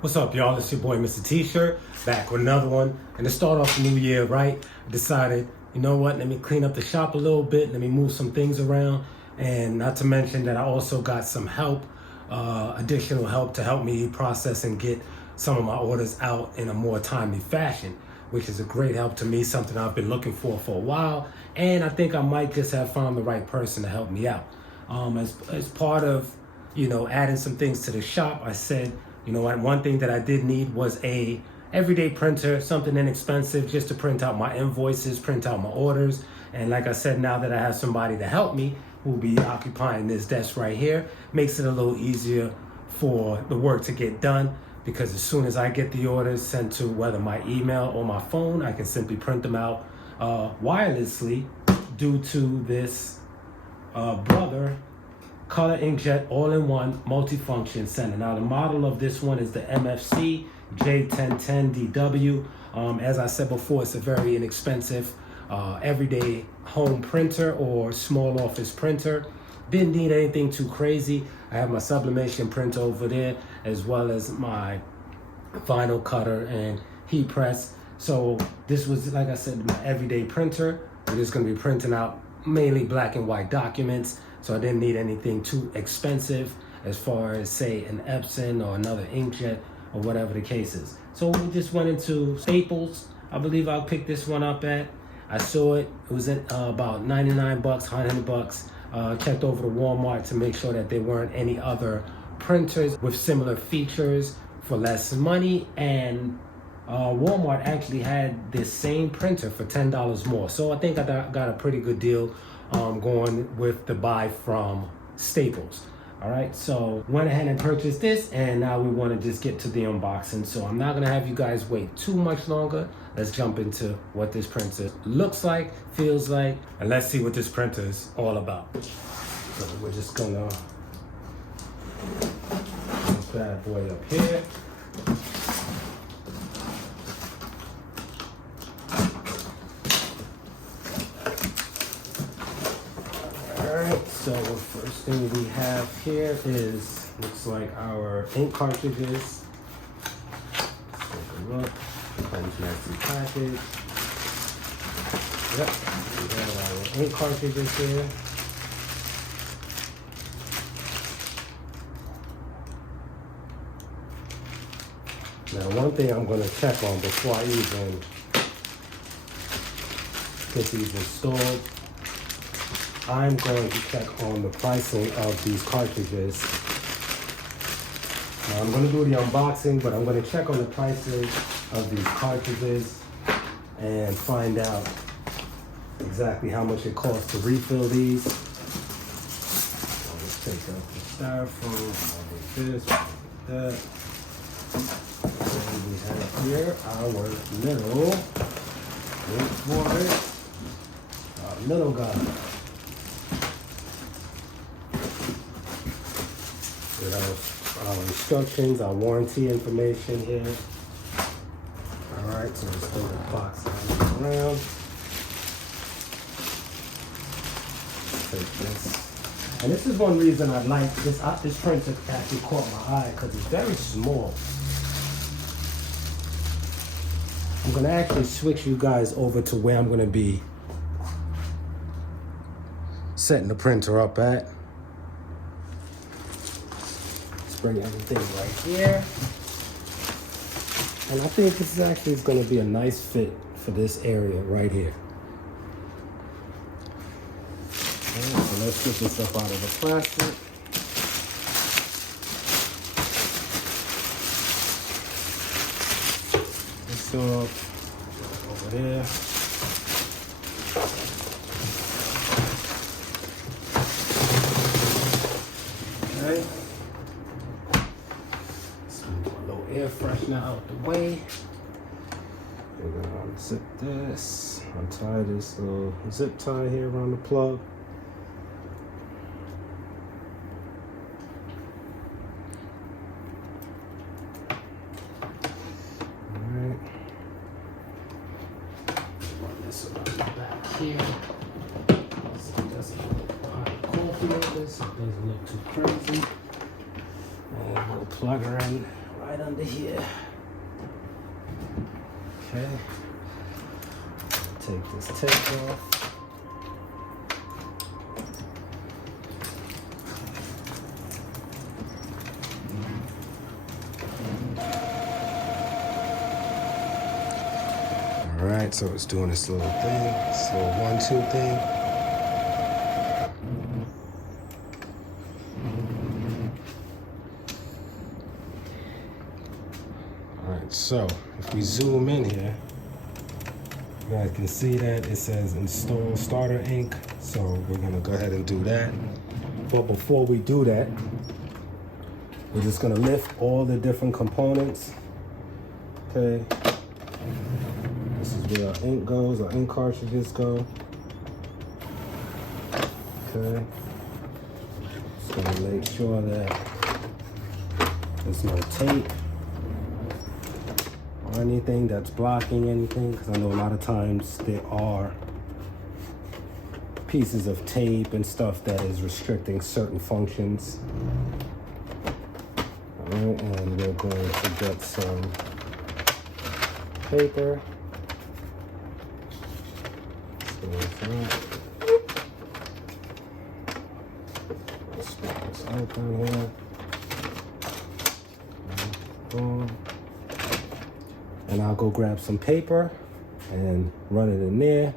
What's up, y'all? It's your boy, Mr. T-Shirt, back with another one. And to start off the new year, right, I decided, you know what, let me clean up the shop a little bit, let me move some things around, and not to mention that I also got some help, additional help to help me process and get some of my orders out in a more timely fashion, which is a great help to me, something I've been looking for a while, and I think I might just have found the right person to help me out. As part of, adding some things to the shop, I said, one thing that I did need was a everyday printer, something inexpensive just to print out my invoices, print out my orders. And like I said, now that I have somebody to help me who will be occupying this desk right here, makes it a little easier for the work to get done, because as soon as I get the orders sent to whether my email or my phone, I can simply print them out wirelessly due to this Brother color inkjet all-in-one multifunction sender. Now the model of this one is the Mfcj1010DW. As I said before, it's a very inexpensive everyday home printer or small office printer. Didn't need anything too crazy. I have my sublimation printer over there, as well as my vinyl cutter and heat press. So this was, like I said, my everyday printer. We're just going to be printing out mainly black and white documents. So I didn't need anything too expensive as far as, say, an Epson or another inkjet or whatever the case is. So we just went into Staples. I believe I'll pick this one up at. I saw it. It was at about 99 bucks, 100 bucks. Checked over to Walmart to make sure that there weren't any other printers with similar features for less money. And Walmart actually had this same printer for $10 more. So I think I got a pretty good deal going with the buy from Staples. All right, so went ahead and purchased this, and now we want to just get to the unboxing. So I'm not gonna have you guys wait too much longer. Let's jump into what this printer looks like, feels like, and let's see what this printer is all about. So we're just gonna put this bad boy up here. So the first thing we have here is, looks like our ink cartridges. Let's take a look. Comes nicely packaged. Yep, we have our ink cartridges here. Now, one thing I'm going to check on before I even get these installed, I'm going to check on the pricing of these cartridges. Now I'm going to do the unboxing, but I'm going to check on the prices of these cartridges and find out exactly how much it costs to refill these. So let's take out the styrofoam, like this, like that. And we have here our little guy. With our instructions, our warranty information here. Alright, so let's throw the box around. Take this. And this is one reason I like this. This printer actually caught my eye because it's very small. I'm going to actually switch you guys over to where I'm going to be setting the printer up at. Bring everything right here, and I think this is actually going to be a nice fit for this area right here. Okay, so let's get this stuff out of the plastic. This off over there. Okay. Air freshener out the way. We're gonna unzip this, untie this little zip tie here around the plug. Alright. Run this around the back here. So it doesn't look hot coffee on this, so it doesn't look too crazy. And we'll plug her in right under here. Okay. Take this tape off. All right, so it's doing this little thing, this little 1-2 thing. All right, so if we zoom in here, you guys can see that it says install starter ink. So we're gonna go ahead and do that. But before we do that, we're just gonna lift all the different components. Okay. This is where our ink goes, our ink cartridges go. Okay. Just gonna make sure that there's no tape or anything that's blocking anything, because I know a lot of times there are pieces of tape and stuff that is restricting certain functions. All right, and we're going to get some paper. Let's put this open here. Boom. And I'll go grab some paper and run it in there,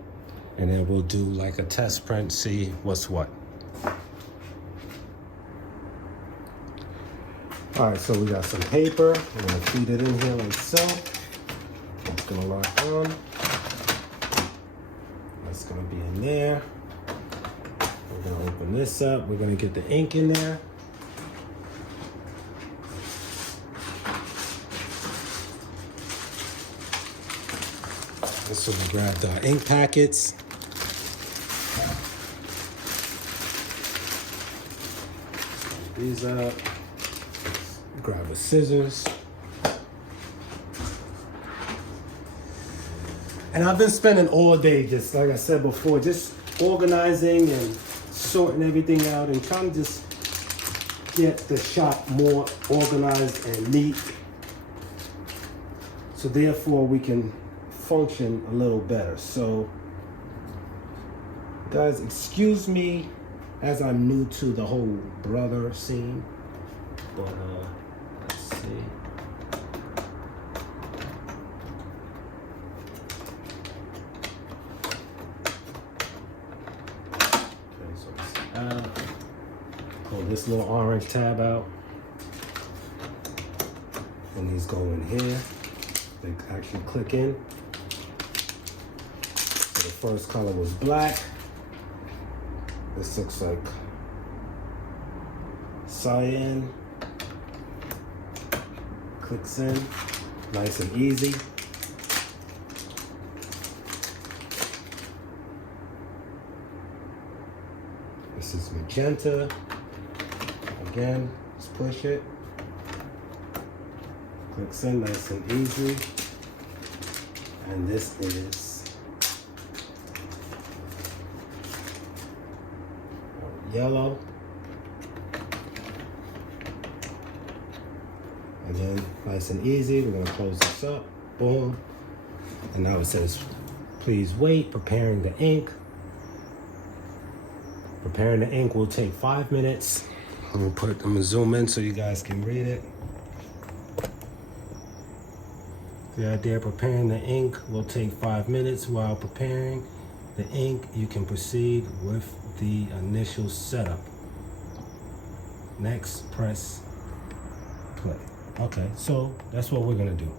and then we'll do like a test print, see what's what. All right, so we got some paper. We're gonna feed it in here like so. It's gonna lock on. That's gonna be in there. We're gonna open this up. We're gonna get the ink in there. So we grabbed our ink packets. These up. Grab a scissors. And I've been spending all day, just like I said before, just organizing and sorting everything out and trying to just get the shop more organized and neat. So therefore we can function a little better. So guys, excuse me as I'm new to the whole brother scene, but let's see. Okay, so pull this little orange tab out, and these go in here. They actually click in. So the first color was black. This looks like cyan. Clicks in, nice and easy. This is magenta. Again, just push it. Clicks in, nice and easy. And this is yellow. Again, nice and easy. We're gonna close this up, boom. And now it says, please wait, preparing the ink. Preparing the ink will take 5 minutes. I'm gonna zoom in so you guys can read it. The idea of preparing the ink will take 5 minutes. While preparing the ink, you can proceed with the initial setup. Next, press play. Okay, so that's what we're gonna do.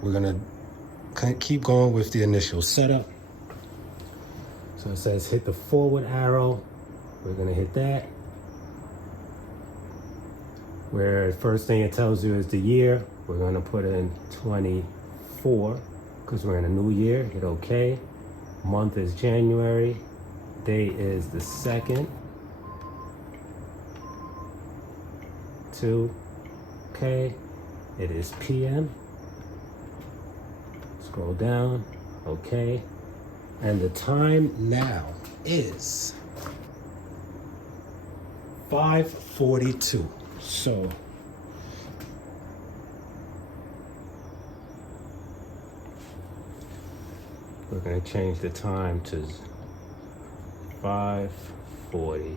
We're gonna keep going with the initial setup. So it says hit the forward arrow. We're gonna hit that. Where the first thing it tells you is the year. We're gonna put in 24 because we're in a new year. Hit OK. Month is January. Day is the 2nd. 2. Okay. It is PM. Scroll down. Okay. And the time now is 5:42. So We're going to change the time to 5:42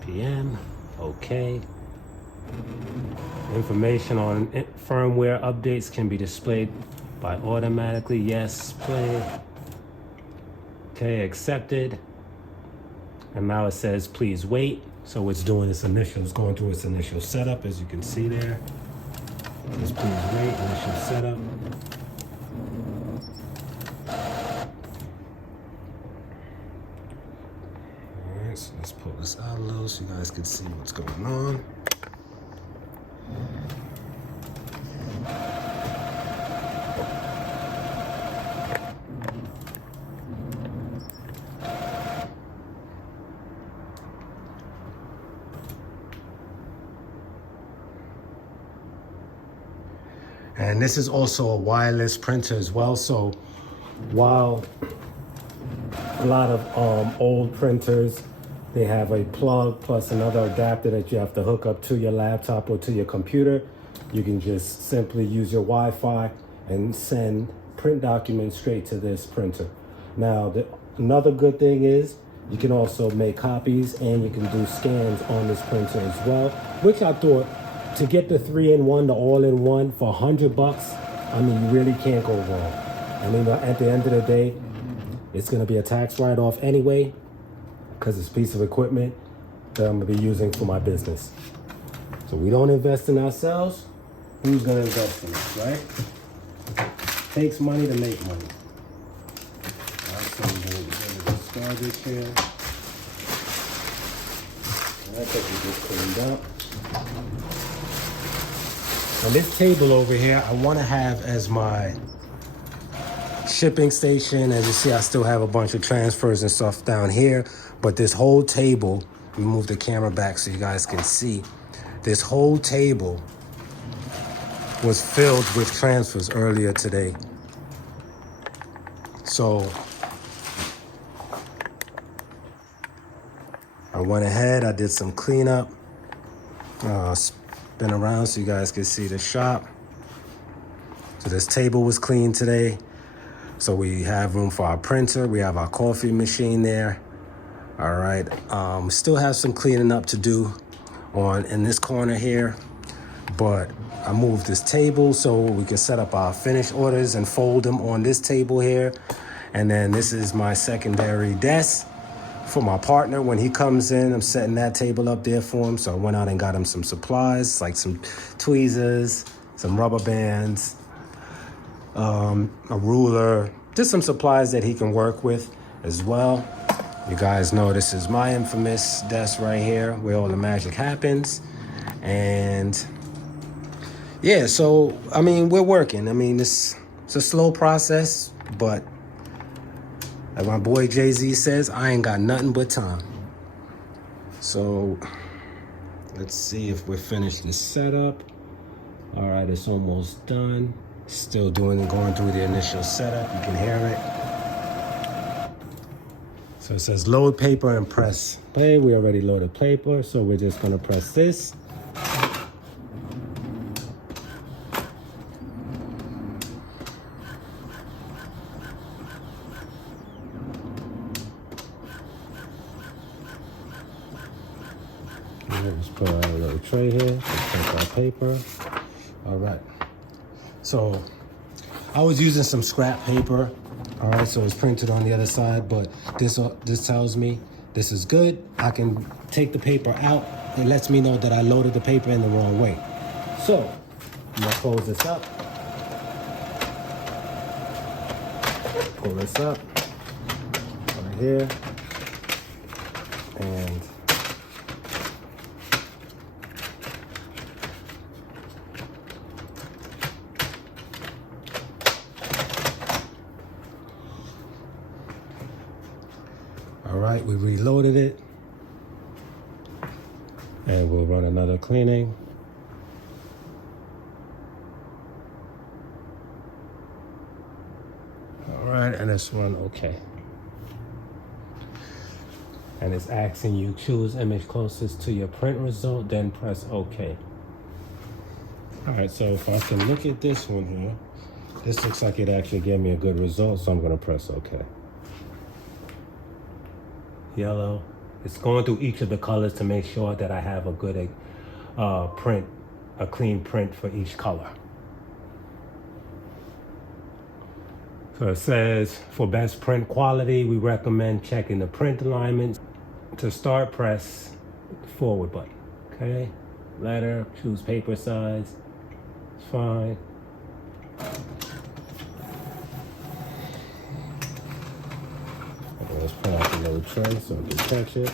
p.m. Okay. Information on firmware updates can be displayed by automatically. Yes, play. Okay, accepted. And now it says please wait. So it's doing its initial, it's going through its initial setup, as you can see there. It says please wait, initial setup. Alright, so let's pull this out a little so you guys can see what's going on. And this is also a wireless printer as well. So while a lot of old printers, they have a plug plus another adapter that you have to hook up to your laptop or to your computer, you can just simply use your Wi-Fi and send print documents straight to this printer. Now, another good thing is you can also make copies and you can do scans on this printer as well, which I thought, to get the 3-in-1, the all-in-one for $100, I mean, you really can't go wrong. I mean, at the end of the day, it's going to be a tax write-off anyway, because it's a piece of equipment that I'm going to be using for my business. So we don't invest in ourselves. Who's going to invest in us, right? Takes money to make money. All right, so we're going to get started here. I think we just cleaned up. And this table over here, I want to have as my shipping station. As you see, I still have a bunch of transfers and stuff down here. But this whole table, let me move the camera back so you guys can see. This whole table was filled with transfers earlier today. So I went ahead, I did some cleanup. Spin around so you guys can see the shop. So this table was clean today. So we have room for our printer. We have our coffee machine there. All right. Still have some cleaning up to do in this corner here. But I moved this table so we can set up our finished orders and fold them on this table here. And then this is my secondary desk for my partner. When he comes in, I'm setting that table up there for him. So I went out and got him some supplies, like some tweezers, some rubber bands, a ruler, just some supplies that he can work with as well. You guys know this is my infamous desk right here where all the magic happens. And yeah, so, I mean, we're working. I mean, it's a slow process, but like my boy Jay-Z says, I ain't got nothing but time. So let's see if we're finished the setup. All right, it's almost done. Still going through the initial setup. You can hear it. So it says load paper and press play. We already loaded paper, so we're just gonna press this. Let's put our little tray here. Let's take our paper. All right. So I was using some scrap paper. All right, so it's printed on the other side, but this tells me this is good. I can take the paper out. It lets me know that I loaded the paper in the wrong way. So I'm gonna close this up. Pull this up right here. And all right, we reloaded it. And we'll run another cleaning. All right, and this one, okay. And it's asking you choose image closest to your print result, then press OK. All right, so if I can look at this one here, This looks like it actually gave me a good result, so I'm gonna press OK. Yellow. It's going through each of the colors to make sure that I have a good print, a clean print for each color. So it says, for best print quality, we recommend checking the print alignment. To start, press the forward button. Okay, letter, choose paper size. It's fine. Let's pull out the little tray so I can catch it.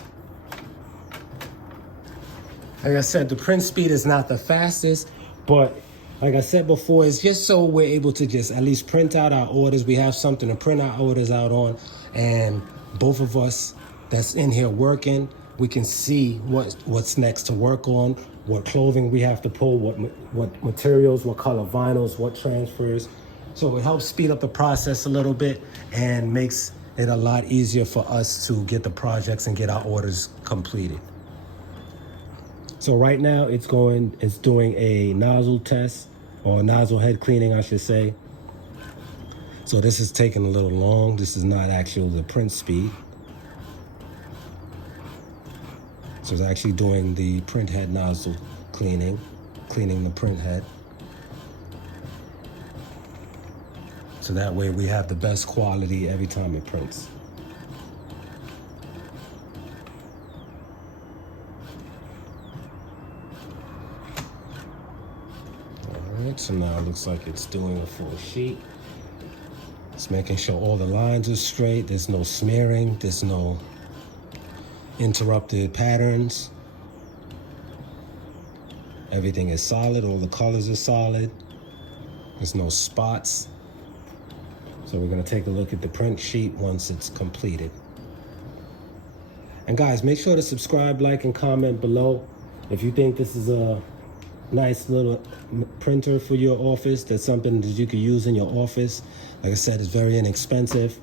Like I said, the print speed is not the fastest, but like I said before, it's just so we're able to just at least print out our orders. We have something to print our orders out on, and both of us that's in here working, we can see what's next to work on, what clothing we have to pull, what materials, what color vinyls, what transfers. So it helps speed up the process a little bit and makes it a lot easier for us to get the projects and get our orders completed. So right now it's doing a nozzle test, or nozzle head cleaning, I should say. So this is taking a little long. This is not actually the print speed. So it's actually doing the print head nozzle cleaning the print head. So that way we have the best quality every time it prints. Alright, so now it looks like it's doing a full sheet. It's making sure all the lines are straight, there's no smearing, there's no interrupted patterns. Everything is solid, all the colors are solid. There's no spots. So we're gonna take a look at the print sheet once it's completed. And guys, make sure to subscribe, like, and comment below. If you think this is a nice little printer for your office, that's something that you could use in your office. Like I said, it's very inexpensive.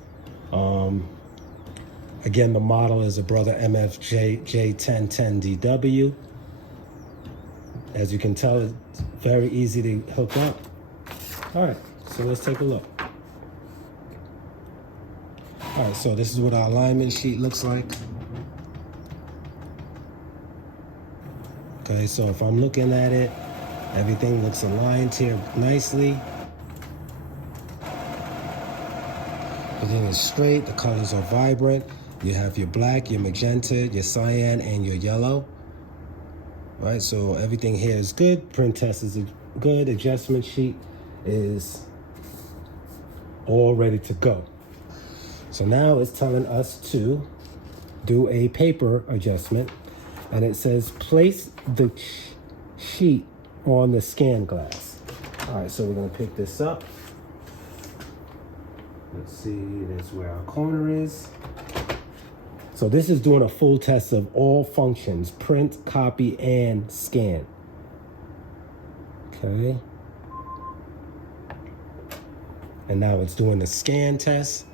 Again, the model is a Brother MFCJ1010DW. As you can tell, it's very easy to hook up. All right, so let's take a look. All right, so this is what our alignment sheet looks like. Okay, so if I'm looking at it, everything looks aligned here nicely. Everything is straight, the colors are vibrant. You have your black, your magenta, your cyan, and your yellow. All right, so everything here is good. Print test is good. Adjustment sheet is all ready to go. So now it's telling us to do a paper adjustment, and it says place the sheet on the scan glass. All right, so we're gonna pick this up. Let's see, that's where our corner is. So this is doing a full test of all functions: print, copy, and scan. Okay. And now it's doing the scan test.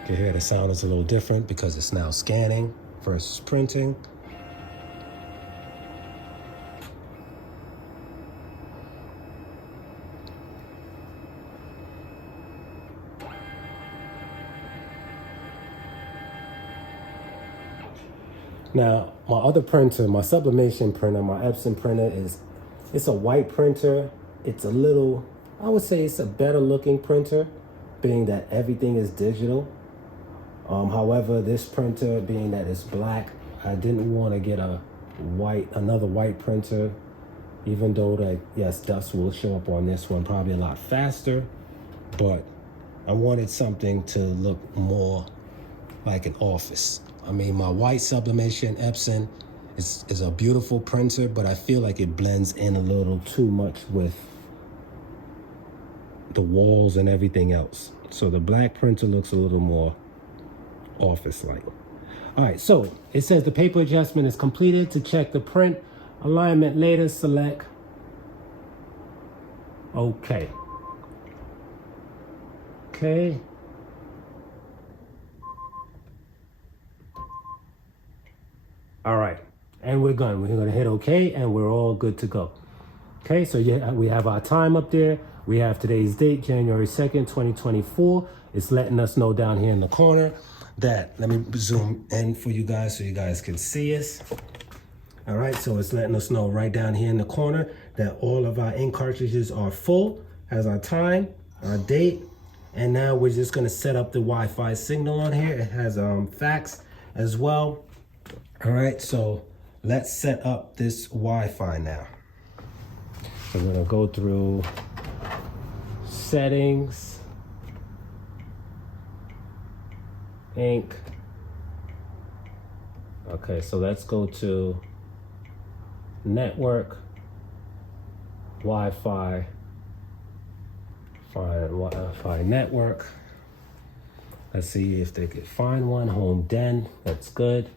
You can hear the sound is a little different because it's now scanning versus printing. Now, my other printer, my sublimation printer, my Epson printer it's a white printer. It's a little, I would say it's a better looking printer, being that everything is digital. However, this printer, being that it's black, I didn't want to get another white printer, even though that, yes, dust will show up on this one, probably a lot faster, but I wanted something to look more like an office. I mean, my white sublimation Epson is a beautiful printer, but I feel like it blends in a little too much with the walls and everything else. So the black printer looks a little more office-like. All right, so it says the paper adjustment is completed. To check the print alignment later, select OK. Okay. All right, and we're gonna hit OK, and we're all good to go. Okay, so yeah, we have our time up there. We have today's date, January 2nd, 2024. It's letting us know down here in the corner that, let me zoom in for you guys so you guys can see us. All right, so it's letting us know right down here in the corner that all of our ink cartridges are full, has our time, our date, and now we're just gonna set up the Wi-Fi signal on here. It has fax as well. All right, so let's set up this Wi-Fi now. So we're gonna go through settings, ink. Okay, so let's go to network, Wi-Fi, find Wi-Fi network. Let's see if they could find one. Home den, that's good.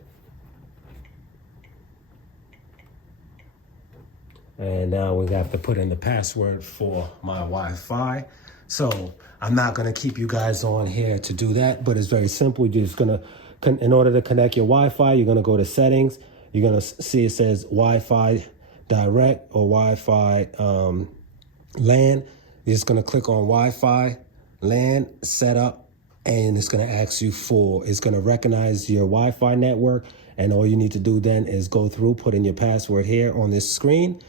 And now we have to put in the password for my Wi-Fi. So I'm not gonna keep you guys on here to do that, but it's very simple. You're just gonna, in order to connect your Wi-Fi, you're gonna go to settings. You're gonna see it says Wi-Fi direct or Wi-Fi LAN. You're just gonna click on Wi-Fi LAN setup, and it's gonna ask you for, it's gonna recognize your Wi-Fi network, and all you need to do then is go through, put in your password here on this screen.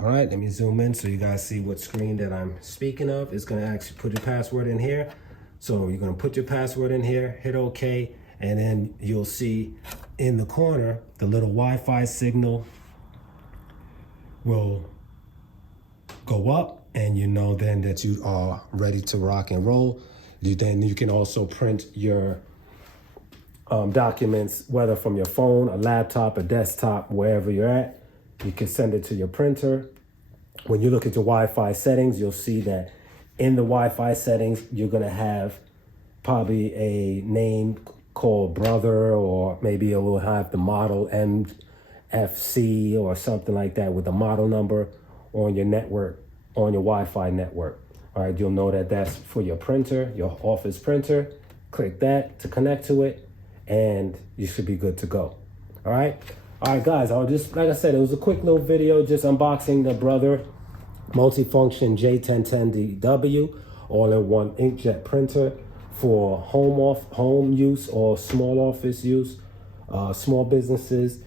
All right, let me zoom in so you guys see what screen that I'm speaking of. It's gonna actually put your password in here. So you're gonna put your password in here, hit OK, and then you'll see in the corner, the little Wi-Fi signal will go up, and you know then that you are ready to rock and roll. Then you can also print your documents, whether from your phone, a laptop, a desktop, wherever you're at. You can send it to your printer. When you look at your Wi-Fi settings, you'll see that in the Wi-Fi settings, you're gonna have probably a name called Brother, or maybe it will have the model MFC or something like that with the model number on your network, on your Wi-Fi network. All right, you'll know that that's for your printer, your office printer. Click that to connect to it, and you should be good to go. All right. All right, guys, I'll just, like I said, it was a quick little video just unboxing the Brother multifunction J1010DW all-in-one inkjet printer for home use or small office use, small businesses.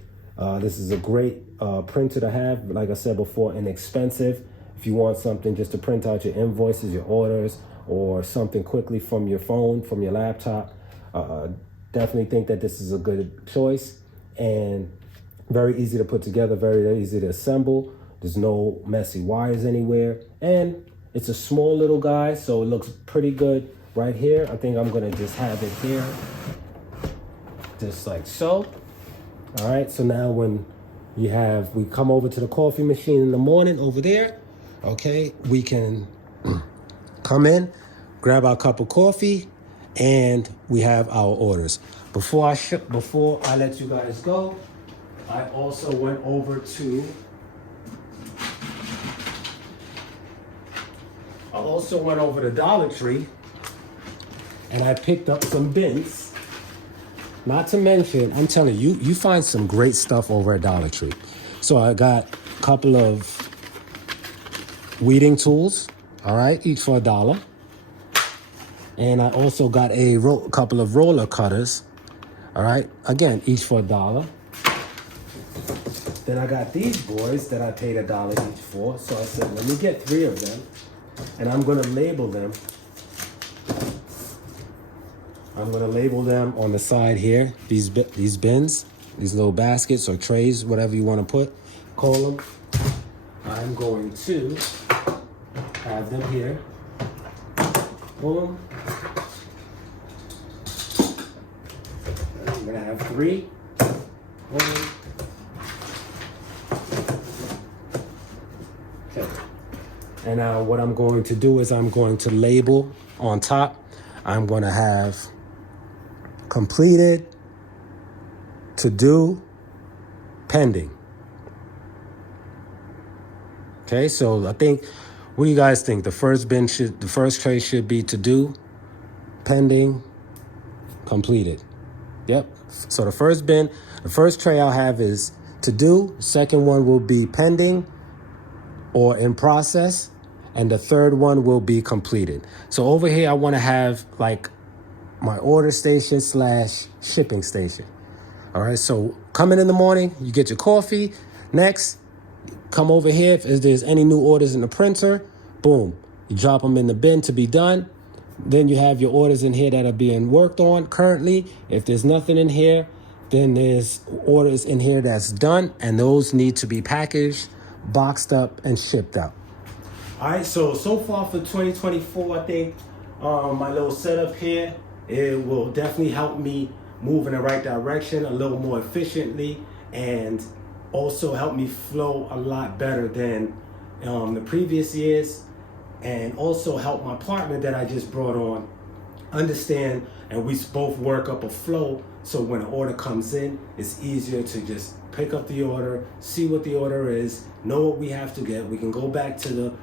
This is a great printer to have. Like I said before, inexpensive. If you want something just to print out your invoices, your orders, or something quickly from your phone, from your laptop, definitely think that this is a good choice. And very easy to put together, very easy to assemble. There's no messy wires anywhere. And it's a small little guy, so it looks pretty good right here. I think I'm gonna just have it here, just like so. All right, so now when we come over to the coffee machine in the morning over there, okay, we can come in, grab our cup of coffee, and we have our orders. Before I let you guys go, I also went over to Dollar Tree, and I picked up some bins. Not to mention, I'm telling you, you find some great stuff over at Dollar Tree. So I got a couple of weeding tools, all right, each for $1. And I also got a couple of roller cutters, all right, again, each for $1. Then I got these boys that I paid $1 each for. So I said, let me get 3 of them, and I'm gonna label them. I'm gonna label them on the side here, these bins, these little baskets or trays, whatever you wanna call them. I'm going to have them here. Boom. I'm gonna have 3. Boom. And now what I'm going to do is I'm going to label on top. I'm going to have completed, to do, pending. Okay, so I think, what do you guys think? The first tray should be to do, pending, completed. Yep. So the first tray I'll have is to do. Second one will be pending or in process. And the third one will be completed. So over here, I want to have like my order station / shipping station. All right, so come in the morning, you get your coffee. Next, come over here. If there's any new orders in the printer, boom, you drop them in the bin to be done. Then you have your orders in here that are being worked on currently. If there's nothing in here, then there's orders in here that's done, and those need to be packaged, boxed up, and shipped out. All right, so far for 2024, I think my little setup here, it will definitely help me move in the right direction a little more efficiently, and also help me flow a lot better than the previous years, and also help my partner that I just brought on understand, and we both work up a flow, so when an order comes in, it's easier to just pick up the order, see what the order is, know what we have to get. We can go back to the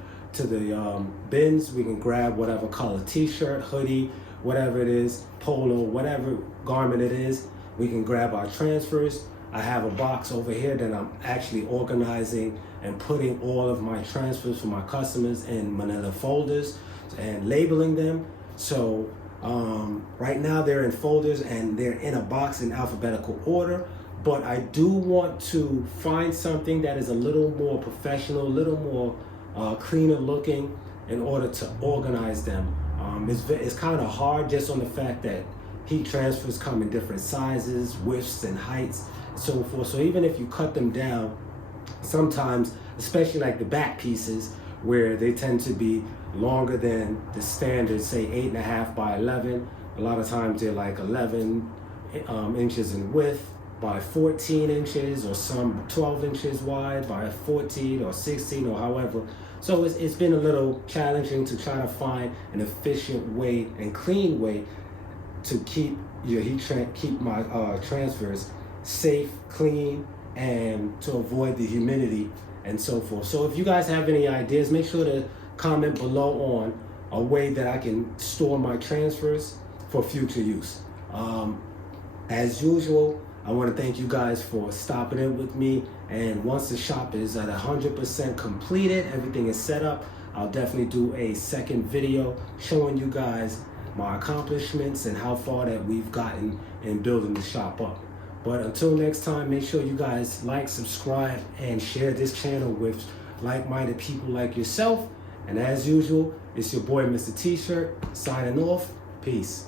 bins, we can grab whatever color t-shirt, hoodie, whatever it is, polo, whatever garment it is. We can grab our transfers. I have a box over here that I'm actually organizing and putting all of my transfers for my customers in manila folders and labeling them. So right now they're in folders and they're in a box in alphabetical order, but I do want to find something that is a little more professional, a little more cleaner looking in order to organize them. It's kind of hard just on the fact that heat transfers come in different sizes, widths, and heights, and so forth. So even if you cut them down, sometimes, especially like the back pieces, where they tend to be longer than the standard, say 8.5 by 11, a lot of times they're like 11 inches in width by 14 inches, or some 12 inches wide by 14 or 16 or however. So it's been a little challenging to try to find an efficient way and clean way to keep my transfers safe, clean, and to avoid the humidity and so forth. So if you guys have any ideas, make sure to comment below on a way that I can store my transfers for future use. As usual, I want to thank you guys for stopping in with me, and once the shop is at 100% completed, everything is set up, I'll definitely do a second video showing you guys my accomplishments and how far that we've gotten in building the shop up. But until next time, make sure you guys like, subscribe, and share this channel with like-minded people like yourself. And as usual, it's your boy Mr. T-Shirt signing off. Peace.